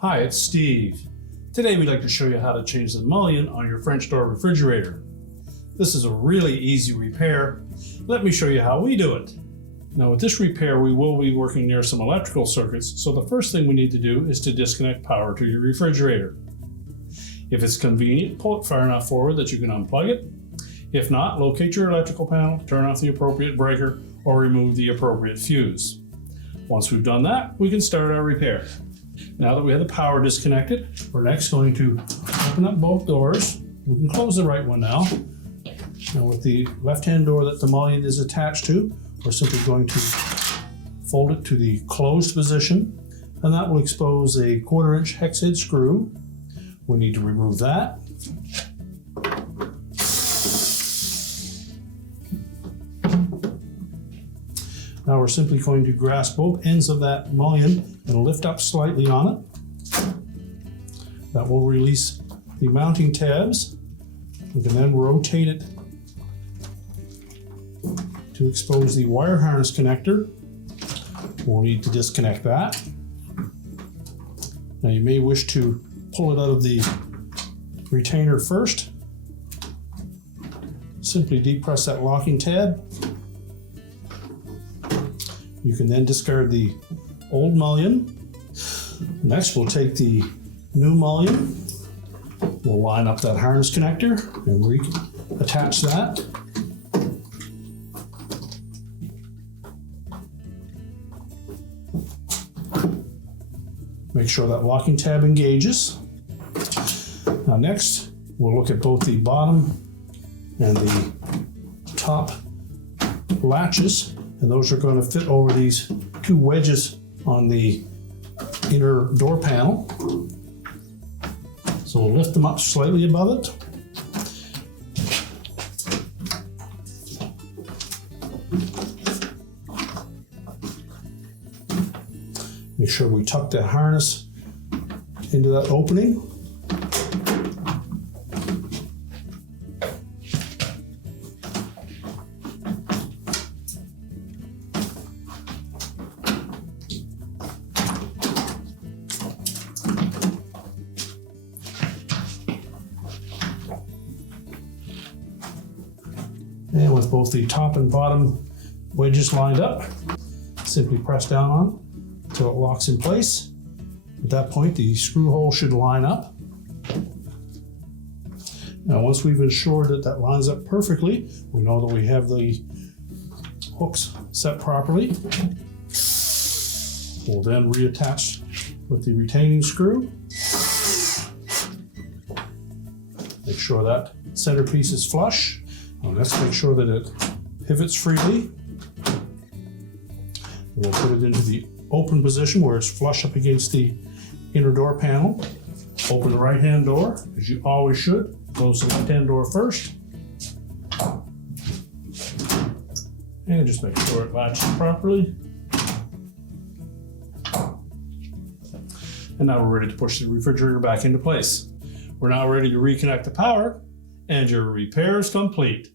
Hi, it's Steve. Today we'd like to show you how to change the mullion on your French door refrigerator. This is a really easy repair. Let me show you how we do it. Now with this repair we will be working near some electrical circuits, so the first thing we need to do is to disconnect power to your refrigerator. If it's convenient, pull it far enough forward that you can unplug it. If not, locate your electrical panel, turn off the appropriate breaker, or remove the appropriate fuse. Once we've done that, we can start our repair. Now that we have the power disconnected, we're next going to open up both doors. We can close the right one now. Now with the left-hand door that the mullion is attached to, we're simply going to fold it to the closed position, and that will expose a 1/4" hex head screw. We need to remove that. Now we're simply going to grasp both ends of that mullion and lift up slightly on it. That will release the mounting tabs. We can then rotate it to expose the wire harness connector. We'll need to disconnect that. Now you may wish to pull it out of the retainer first. Simply depress that locking tab. You can then discard the old mullion. Next, we'll take the new mullion. We'll line up that harness connector and reattach that. Make sure that locking tab engages. Now next, we'll look at both the bottom and the top latches. And those are going to fit over these two wedges on the inner door panel. So we'll lift them up slightly above it. Make sure we tuck that harness into that opening. And with both the top and bottom wedges lined up, simply press down on it until it locks in place. At that point, the screw hole should line up. Now, once we've ensured that that lines up perfectly, we know that we have the hooks set properly. We'll then reattach with the retaining screw. Make sure that centerpiece is flush. Let's make sure that it pivots freely. We'll put it into the open position where it's flush up against the inner door panel. Open the right-hand door, as you always should. Close the left-hand door first. And just make sure it latches properly. And now we're ready to push the refrigerator back into place. We're now ready to reconnect the power, and your repair is complete.